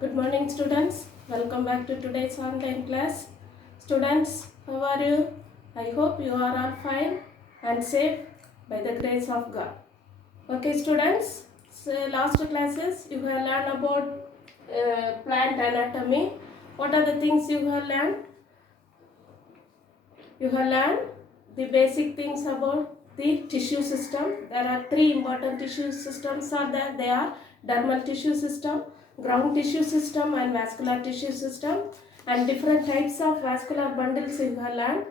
Good morning, students. Welcome back to today's online class. Students, how are you? I hope you are all fine and safe by the grace of God. Okay, students. So last classes you have learned about plant anatomy. What are the things you have learned? You have learned the basic things about the tissue system. There are three important tissue systems are there. They are dermal tissue system, ground tissue system and vascular tissue system, and different types of vascular bundles you have learned.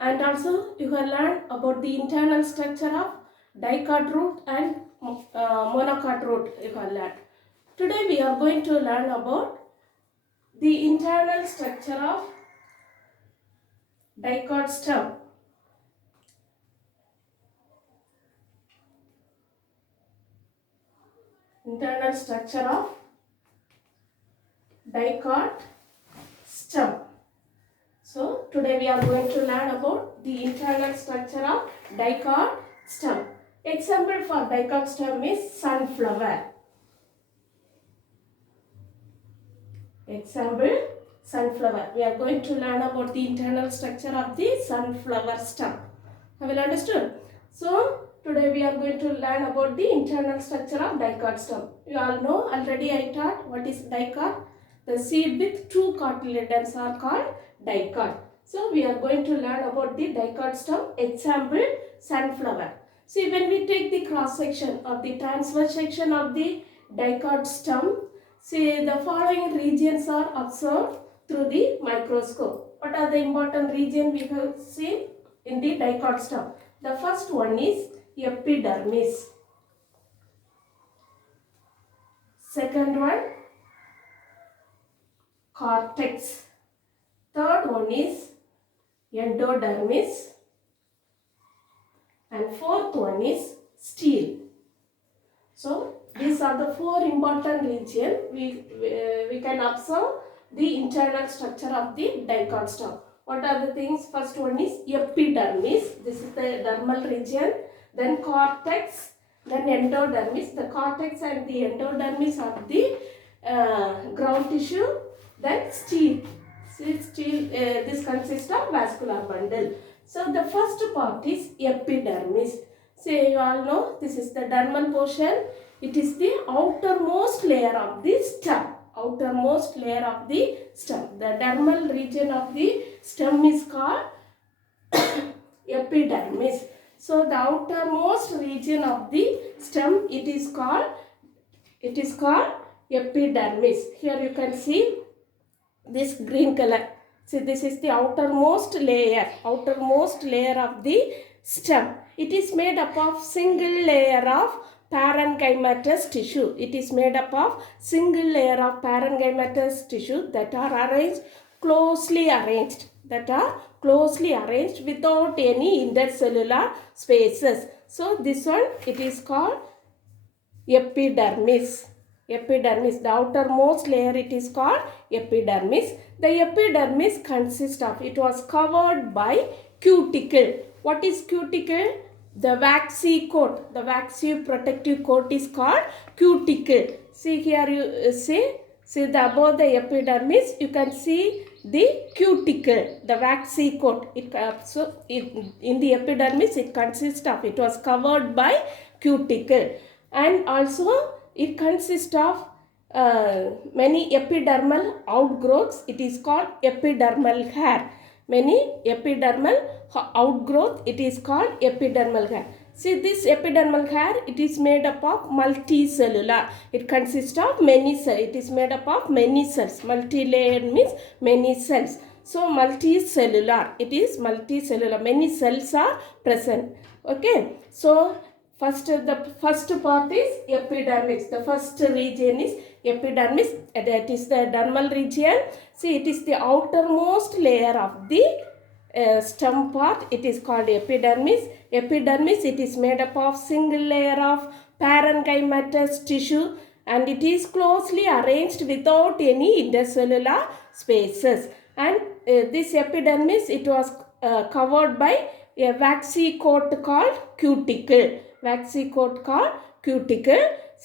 And also you have learned about the internal structure of dicot root and monocot root you have learned. Today we are going to learn about the internal structure of dicot stem. Internal structure of dicot stem. So today we are going to learn about the internal structure of dicot stem. Example for dicot stem is sunflower. Example sunflower. We are going to learn about the internal structure of the sunflower stem. Have you understood? So today we are going to learn about the internal structure of dicot stem. You all know already I taught what is dicot. The seed with two cotyledons are called dicot. So we are going to learn about the dicot stem. Example sunflower. See, when we take the cross section or the transverse section of the dicot stem, see the following regions are observed through the microscope. What are the important regions we have seen in the dicot stem? The first one is epidermis. Second one, cortex. Third one is endodermis. And fourth one is stele. So these are the four important regions we can observe the internal structure of the dicot stem. What are the things? First one is epidermis. This is the dermal region. Then cortex. Then endodermis. The cortex and the endodermis are the ground tissue. Then stele. This consists of vascular bundle. So the first part is epidermis. Say you all know this is the dermal portion. It is the outermost layer of the stem. Outermost layer of the stem. The dermal region of the stem is called epidermis. So the outermost region of the stem it is called epidermis. Here you can see this green color. See, this is the outermost layer of the stem. It is made up of single layer of parenchymatous tissue. It is made up of single layer of parenchymatous tissue that are closely arranged without any intercellular spaces. So this one it is called epidermis. The outermost layer it is called epidermis. The epidermis consists of, it was covered by cuticle. What is cuticle? The waxy coat. The waxy protective coat is called cuticle. See here you see the above the epidermis you can see the cuticle, the waxy coat. In the epidermis it consists of, it was covered by cuticle. And also it consists of many epidermal outgrowths. It is called epidermal hair. Many epidermal outgrowth it is called epidermal hair. See this epidermal hair it is made up of multicellular. It consists of many cells. It is made up of many cells. Multi-layered means many cells. So multicellular. It is multicellular. Many cells are present. Okay. So the first part is epidermis. The first region is epidermis. That is the dermal region. See, it is the outermost layer of the stem part. It is called epidermis. Epidermis, it is made up of single layer of parenchymatous tissue and it is closely arranged without any intercellular spaces. And this epidermis, it was covered by a waxy coat called cuticle.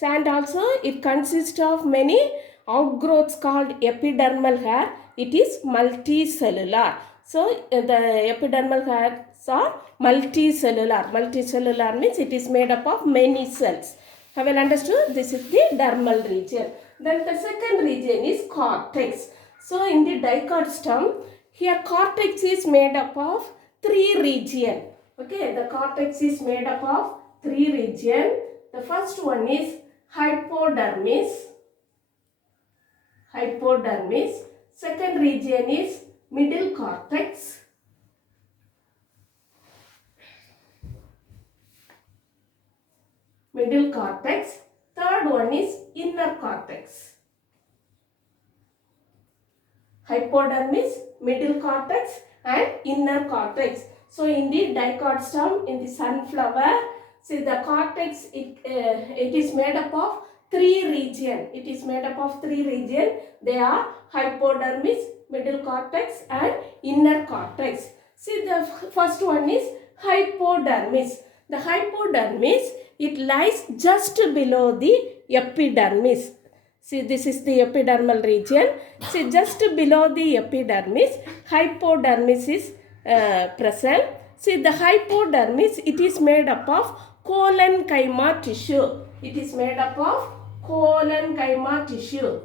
and also it consists of many outgrowths called epidermal hair. It is multicellular. So the epidermal hairs are multicellular. Multicellular means it is made up of many cells. Have you understood? This is the dermal region. Then the second region is cortex. So in the dichostem, here cortex is made up of three regions. Okay, the cortex is made up of three regions. The first one is hypodermis. Hypodermis. Second region is middle cortex. Middle cortex. Third one is inner cortex. Hypodermis, middle cortex and inner cortex. So in the dichostem, in the sunflower, see the cortex, it is made up of three regions. It is made up of three regions. They are hypodermis, middle cortex and inner cortex. See the first one is hypodermis. The hypodermis, it lies just below the epidermis. See, this is the epidermal region. See, just below the epidermis, hypodermis is present. See, the hypodermis, it is made up of collenchyma tissue. It is made up of collenchyma tissue.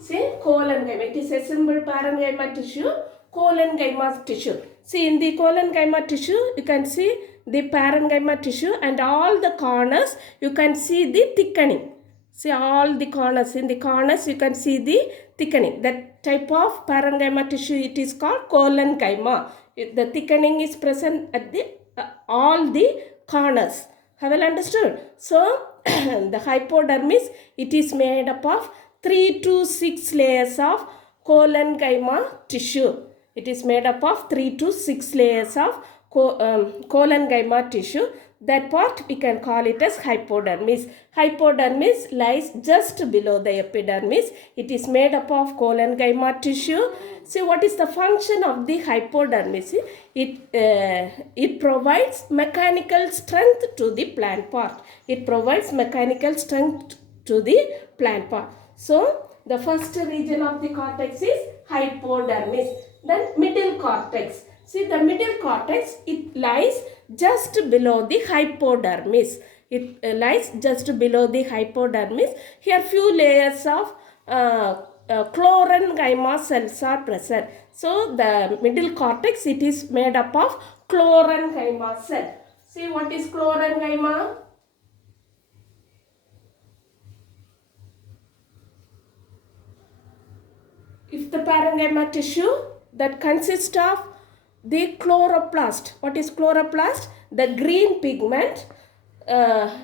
See, collenchyma. It is a simple parenchyma tissue, collenchyma tissue. See, in the collenchyma tissue, you can see the parenchyma tissue and all the corners, you can see the thickening. See, all the corners, in the corners, you can see the thickening. That type of parenchyma tissue, it is called collenchyma. The thickening is present at the all the corners. Have you understood? So, the hypodermis, it is made up of 3 to 6 layers of collenchyma tissue. It is made up of 3 to 6 layers of collenchyma tissue. That part we can call it as hypodermis. Hypodermis lies just below the epidermis. It is made up of collenchyma tissue. See, what is the function of the hypodermis? It provides mechanical strength to the plant part. It provides mechanical strength to the plant part. So, the first region of the cortex is hypodermis. Then middle cortex. See, the middle cortex, it lies just below the hypodermis. It lies just below the hypodermis. Here few layers of chlorenchyma cells are present. So, the middle cortex, it is made up of chlorenchyma cell. See, what is chlorenchyma? If the parenchyma tissue that consists of the chloroplast. What is chloroplast? The green pigment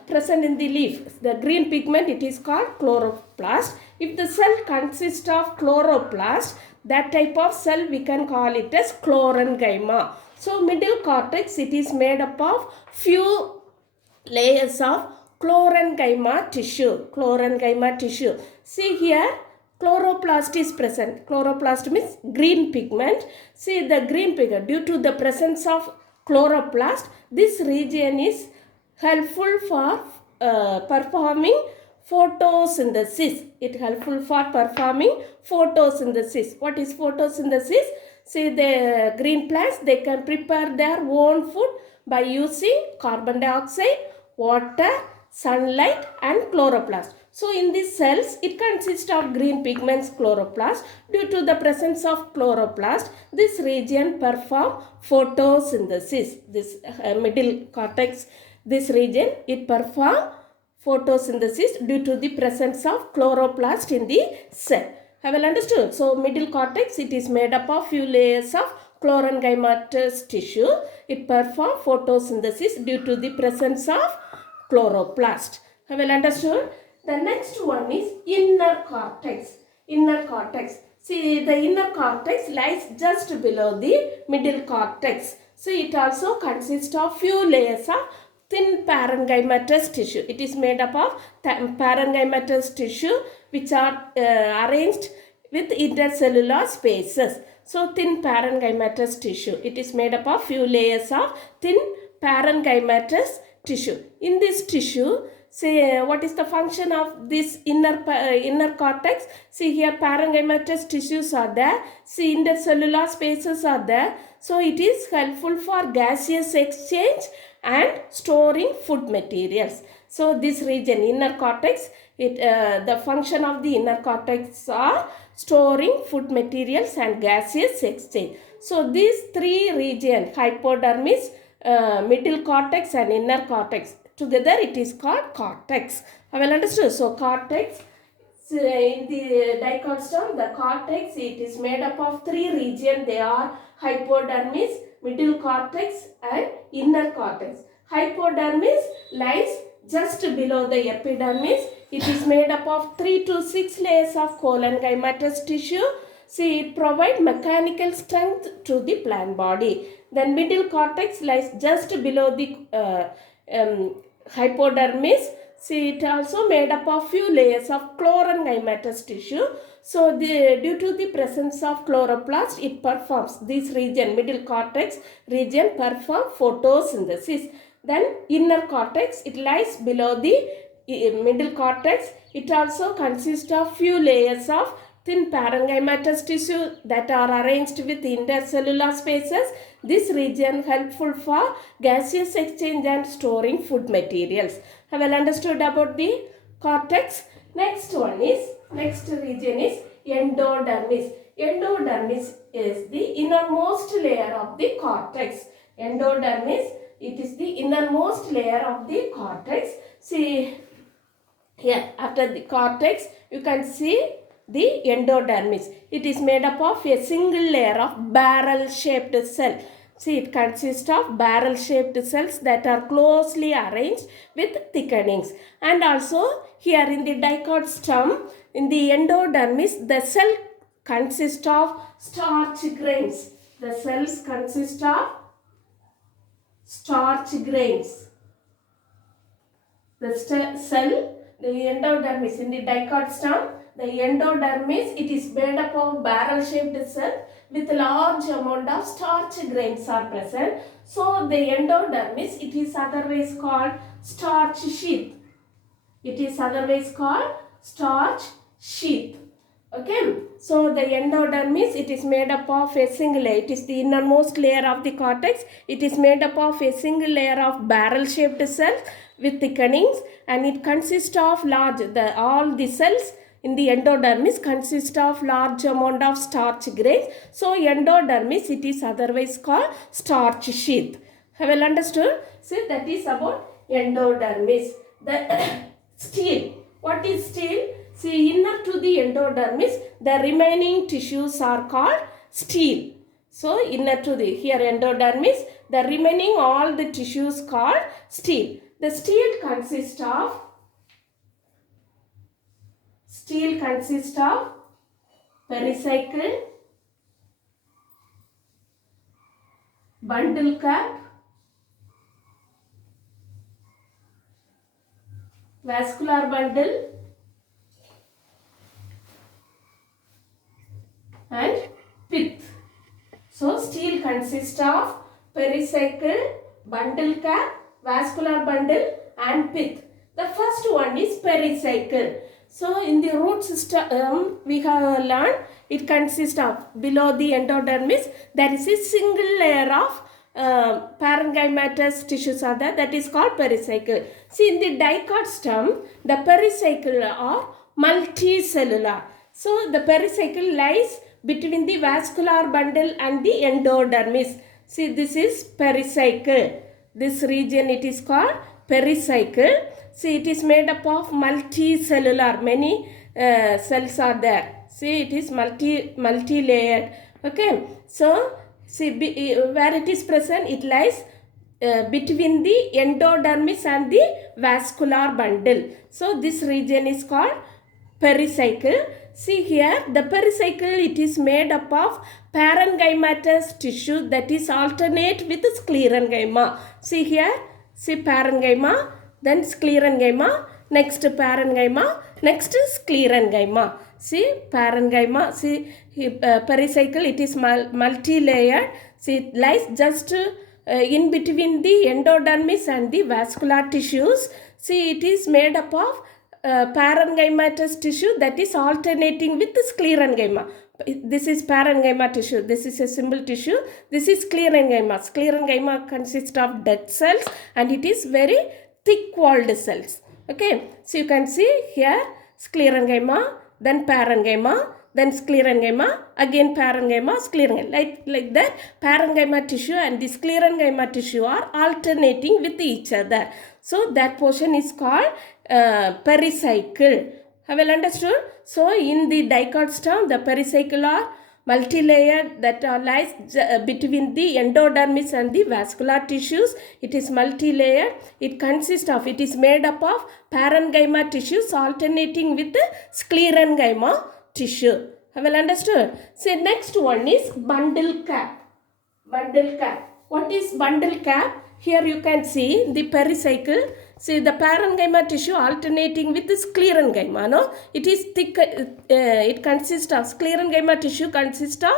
present in the leaf. The green pigment, it is called chloroplast. If the cell consists of chloroplast, that type of cell we can call it as chlorenchyma. So, middle cortex, it is made up of few layers of chlorenchyma tissue. Chlorenchyma tissue. See here, chloroplast is present. Chloroplast means green pigment. See, the green pigment, due to the presence of chloroplast, this region is helpful for performing photosynthesis. It helpful for performing photosynthesis. What is photosynthesis? See, the green plants, they can prepare their own food by using carbon dioxide, water, sunlight and chloroplast. So, in these cells, it consists of green pigments, chloroplast. Due to the presence of chloroplast, this region perform photosynthesis. This middle cortex, this region, it perform photosynthesis due to the presence of chloroplast in the cell. Have you understood? So, middle cortex, it is made up of few layers of chlorenchymatous tissue. It perform photosynthesis due to the presence of chloroplast. Have you understood? The next one is inner cortex. Inner cortex. See, the inner cortex lies just below the middle cortex. So, it also consists of few layers of thin parenchymatous tissue. It is made up of parenchymatous tissue which are arranged with intercellular spaces. So, thin parenchymatous tissue. It is made up of few layers of thin parenchymatous tissue. In this tissue, say what is the function of this inner cortex? See here, parenchymatous tissues are there. See, intercellular spaces are there. So it is helpful for gaseous exchange and storing food materials. So this region, inner cortex, the function of the inner cortex are storing food materials and gaseous exchange. So these three regions, hypodermis, middle cortex and inner cortex, together it is called cortex. Well understood? So cortex, so in the dichotomous, the cortex, it is made up of three regions. They are hypodermis, middle cortex and inner cortex. Hypodermis lies just below the epidermis. It is made up of 3 to 6 layers of collenchymatous tissue. See, it provides mechanical strength to the plant body. Then middle cortex lies just below the hypodermis. See, it also made up of few layers of chloroenchymatous tissue. So, due to the presence of chloroplast, it performs, this region, middle cortex region, perform photosynthesis. Then inner cortex, it lies below the middle cortex. It also consists of few layers of thin parenchymatous tissue that are arranged with intercellular spaces. This region helpful for gaseous exchange and storing food materials. Have well understood about the cortex? Next region is endodermis. Endodermis is the innermost layer of the cortex. Endodermis, it is the innermost layer of the cortex. See here, after the cortex, you can see the endodermis. It is made up of a single layer of barrel-shaped cell. See, it consists of barrel-shaped cells that are closely arranged with thickenings. And also, here in the dichotomous, in the endodermis, the cell consists of starch grains. The cells consist of starch grains. The cell, the endodermis, in the dichotomous, the endodermis, it is made up of barrel-shaped cells with large amount of starch grains are present. So, the endodermis, it is otherwise called starch sheath. It is otherwise called starch sheath. Okay. So, the endodermis, it is made up of a single layer. It is the innermost layer of the cortex. It is made up of a single layer of barrel-shaped cells with thickenings, and it consists of all the cells in the endodermis consist of large amount of starch grains. So, endodermis, it is otherwise called starch sheath. Have you understood? See, that is about endodermis. The stele. What is stele? See, inner to the endodermis, the remaining tissues are called stele. So, inner to the, here endodermis, the remaining all the tissues called stele. The stele consists of pericycle, bundle cap, vascular bundle and pith. So, stele consists of pericycle, bundle cap, vascular bundle and pith. The first one is pericycle. So, in the root system, we have learned it consists of, below the endodermis, there is a single layer of parenchymatous tissues are there, that is called pericycle. See, in the dichotomous, the pericycle are multicellular. So, the pericycle lies between the vascular bundle and the endodermis. See, this is pericycle. This region, it is called pericycle. See, it is made up of multicellular, many cells are there. See, it is multi-layered. Okay. So, see, where it is present, it lies between the endodermis and the vascular bundle. So, this region is called pericycle. See here, the pericycle, it is made up of parenchymatous tissue that is alternate with sclerenchyma. See here, see parenchyma, then sclerenchyma, next parenchyma, next sclerenchyma. See parenchyma, see pericycle, it is multi-layered. See, it lies just in between the endodermis and the vascular tissues. See, it is made up of parenchymatous tissue that is alternating with sclerenchyma. This is parenchyma tissue. This is a simple tissue. This is sclerenchyma. Sclerenchyma consists of dead cells and it is very thick-walled cells. Okay, so you can see here sclerenchyma, then parenchyma, then sclerenchyma, again parenchyma, sclerenchyma. Like that, parenchyma tissue and the sclerenchyma tissue are alternating with each other. So that portion is called pericycle. Have you understood? So in the dichostem, the pericycle are multi-layered that lies between the endodermis and the vascular tissues. It is multi-layered. It consists of, it is made up of parenchyma tissues alternating with the sclerenchyma tissue. Have you understood? So next one is bundle cap. Bundle cap. What is bundle cap? Here you can see the pericycle. See the parenchyma tissue alternating with the sclerenchyma. No, it is thick. It consists of sclerenchyma tissue consists of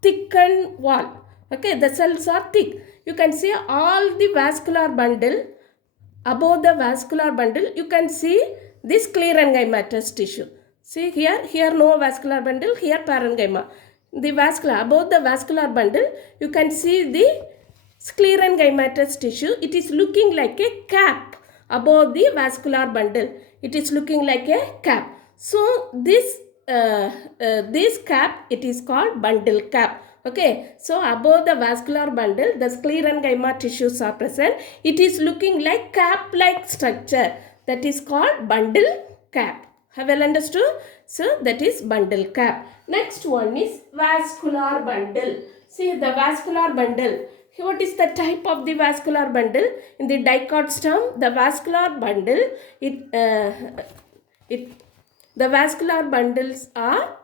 thickened wall. Okay, the cells are thick. You can see all the vascular bundle. Above the vascular bundle, you can see this sclerenchymatous tissue. See here no vascular bundle, here parenchyma. The vascular, above the vascular bundle, you can see the sclerenchymatous tissue. It is looking like a cap above the vascular bundle. It is looking like a cap. So this cap, it is called bundle cap. Okay, so above the vascular bundle, the sclerenchyma tissues are present. It is looking like cap-like structure. That is called bundle cap. Have you understood? So that is bundle cap. Next one is vascular bundle. See the vascular bundle. What is the type of the vascular bundle? In the dichostem, the vascular bundle, the vascular bundles are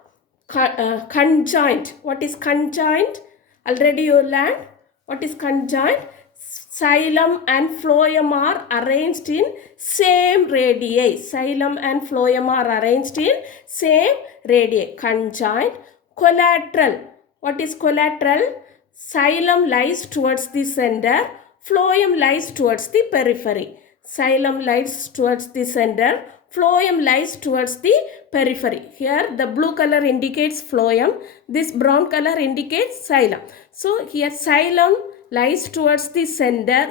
conjoined. What is conjoined? Already you learned. What is conjoined? Xylem and phloem are arranged in same radii. Xylem and phloem are arranged in same radii. Conjoined. Collateral. What is collateral? Xylem lies towards the center. Phloem lies towards the periphery. Xylem lies towards the center. Phloem lies towards the periphery. Here the blue color indicates phloem. This brown color indicates xylem. So here xylem lies towards the center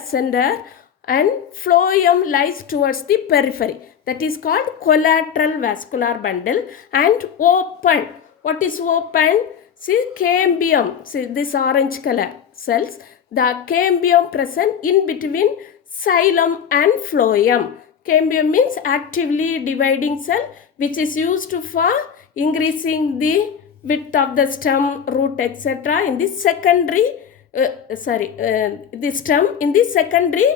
and phloem lies towards the periphery. That is called collateral vascular bundle. And open. What is open? See cambium. See this orange color cells. The cambium present in between xylem and phloem. Cambium means actively dividing cell, which is used for increasing the width of the stem, root, etc. in the secondary, the stem in the secondary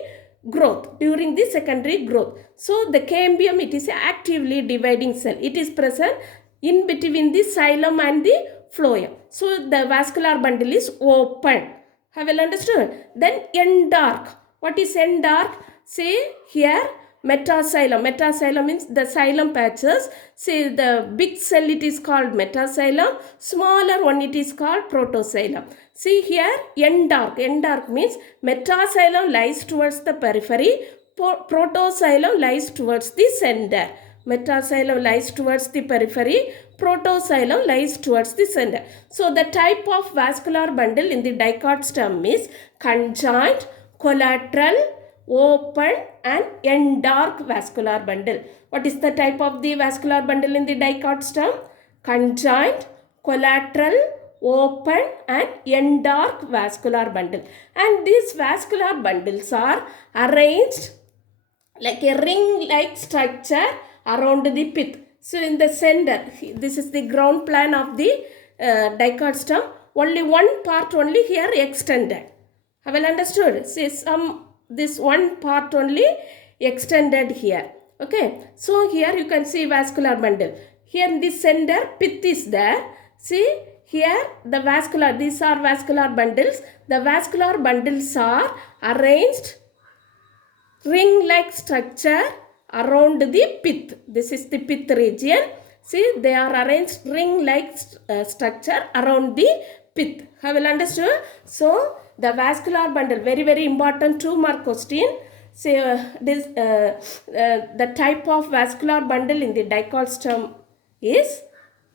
growth, during the secondary growth. So the cambium, it is actively dividing cell. It is present in between the xylem and the phloem. So the vascular bundle is open. Have you understood? Then endark. What is endark? See here metaxylem. Metaxylem means the xylem patches. See the big cell, it is called metaxylem. Smaller one, it is called protoxylem. See here endark. Endark means metaxylem lies towards the periphery. Protoxylem lies towards the center. Metaxylem lies towards the periphery. Protoxylem lies towards the center. So the type of vascular bundle in the dichostem is conjoined, collateral, open and endark vascular bundle. What is the type of the vascular bundle in the dichostem? Conjoined, collateral, open and endark vascular bundle. And these vascular bundles are arranged like a ring-like structure around the pith. So in the center, this is the ground plan of the dichostem. Only one part only here extended. Have you understood? See this one part only extended here. Okay. So here you can see vascular bundle. Here in the center, pith is there. See here the vascular, these are vascular bundles. The vascular bundles are arranged ring-like structure around the pith. This is the pith region. See, they are arranged ring-like structure around the pith. Have you understood? So, the vascular bundle, very important 2-mark question. Say the type of vascular bundle in the Dicot stem is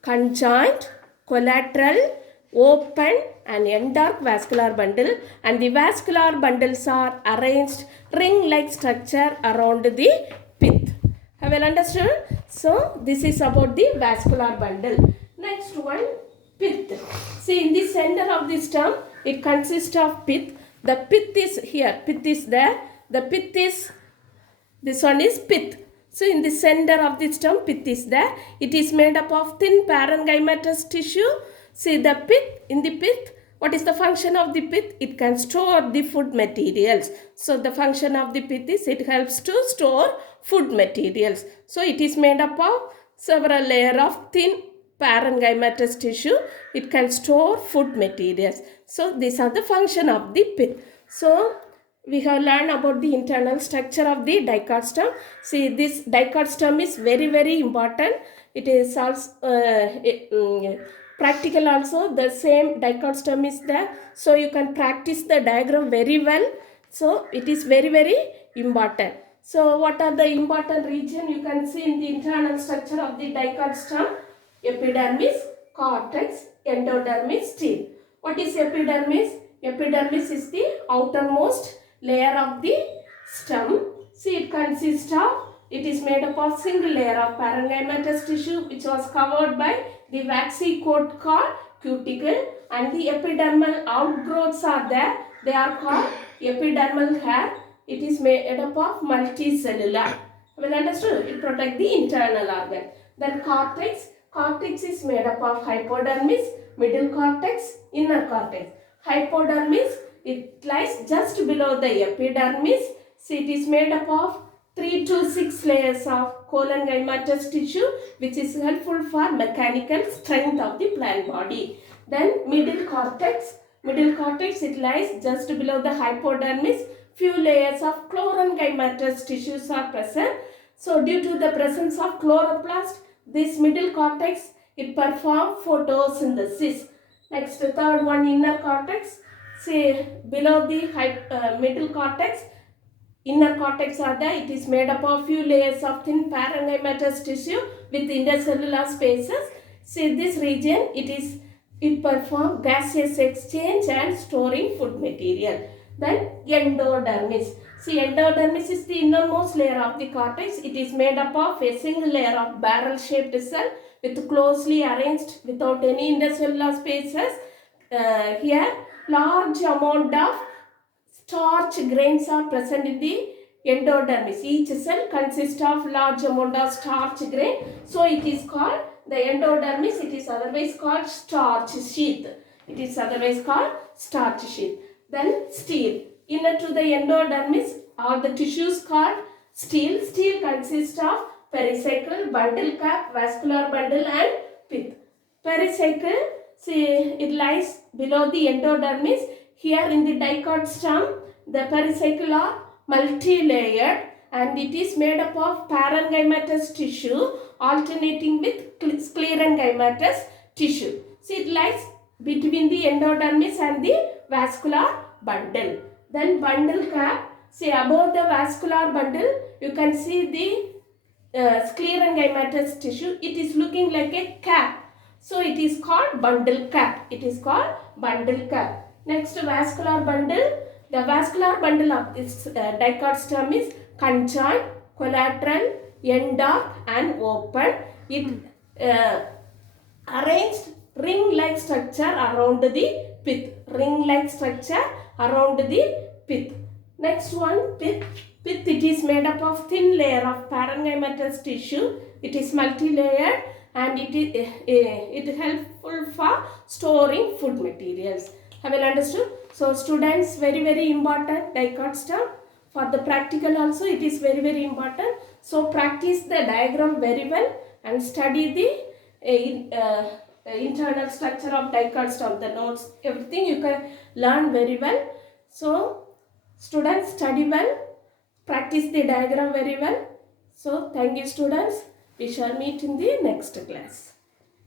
conjoined, collateral, open and end-arc vascular bundle, and the vascular bundles are arranged ring-like structure around the pith. Have you understood? So this is about the vascular bundle. Next one, pith. See, in the center of the stem, it consists of pith. The pith is here, pith is there. The pith is, this one is pith. So in the center of the stem, pith is there. It is made up of thin parenchymatous tissue. See the pith, in the pith, what is the function of the pith? It can store the food materials. So the function of the pith is it helps to store food materials. So it is made up of several layers of thin parenchymatous tissue. It can store food materials. So these are the function of the pith. So we have learned about the internal structure of the Dicot stem. See, this Dicot stem is very important. It is also practical also. The same Dicot stem is there. So you can practice the diagram very well. So it is very important. So what are the important region you can see in the internal structure of the Dicot stem? Epidermis, cortex, endodermis, stele. What is epidermis? Epidermis is the outermost layer of the stem. See, it consists of, it is made up of single layer of parenchymatous tissue which was covered by the waxy coat called cuticle, and the epidermal outgrowths are there. They are called epidermal hair. It is made up of multicellular. Well understood? It protects the internal organ. Then cortex. Cortex is made up of hypodermis, middle cortex, inner cortex. Hypodermis, it lies just below the epidermis. See, it is made up of 3 to 6 layers of cholenchymatous tissue which is helpful for mechanical strength of the plant body. Then middle cortex. Middle cortex, it lies just below the hypodermis. Few layers of chlorenchymatous tissues are present. So due to the presence of chloroplast, this middle cortex, it performs photosynthesis. Next, third one, inner cortex. See, below the middle cortex, inner cortex are there. It is made up of few layers of thin parenchymatous tissue with intercellular spaces. See, this region, it performs gaseous exchange and storing food material. Then endodermis. See, endodermis is the innermost layer of the cortex. It is made up of a single layer of barrel-shaped cell with closely arranged without any intercellular spaces. Here, large amount of starch grains are present in the endodermis. Each cell consists of large amount of starch grain. So it is called the endodermis. It is otherwise called starch sheath. It is otherwise called starch sheath. Then stele. Inner to the endodermis are the tissues called stele. Stele consists of pericycle, bundle cap, vascular bundle and pith. Pericycle, see, it lies below the endodermis. Here in the Dicot stem, the pericycle are multi-layered and it is made up of parenchymatous tissue alternating with sclerenchymatous tissue. See, it lies between the endodermis and the vascular bundle. Then bundle cap. See, above the vascular bundle, you can see the sclerenchymatous tissue. It is looking like a cap. So it is called bundle cap. It is called bundle cap. Next, vascular bundle. The vascular bundle of this Dicot stem is conjoined, collateral, end-arc and open. It arranged ring-like structure around the pith. Ring-like structure around the pith. Next one, pith. Pith, it is made up of thin layer of parenchymatous tissue. It is multi-layered and it helpful for storing food materials. Have you understood? So students, very important Dicot stem. For the practical also it is very important. So practice the diagram very well and study the internal structure of Dicot stem, the notes, everything you can learn very well. So students, study well, practice the diagram very well. So thank you students. We shall meet in the next class.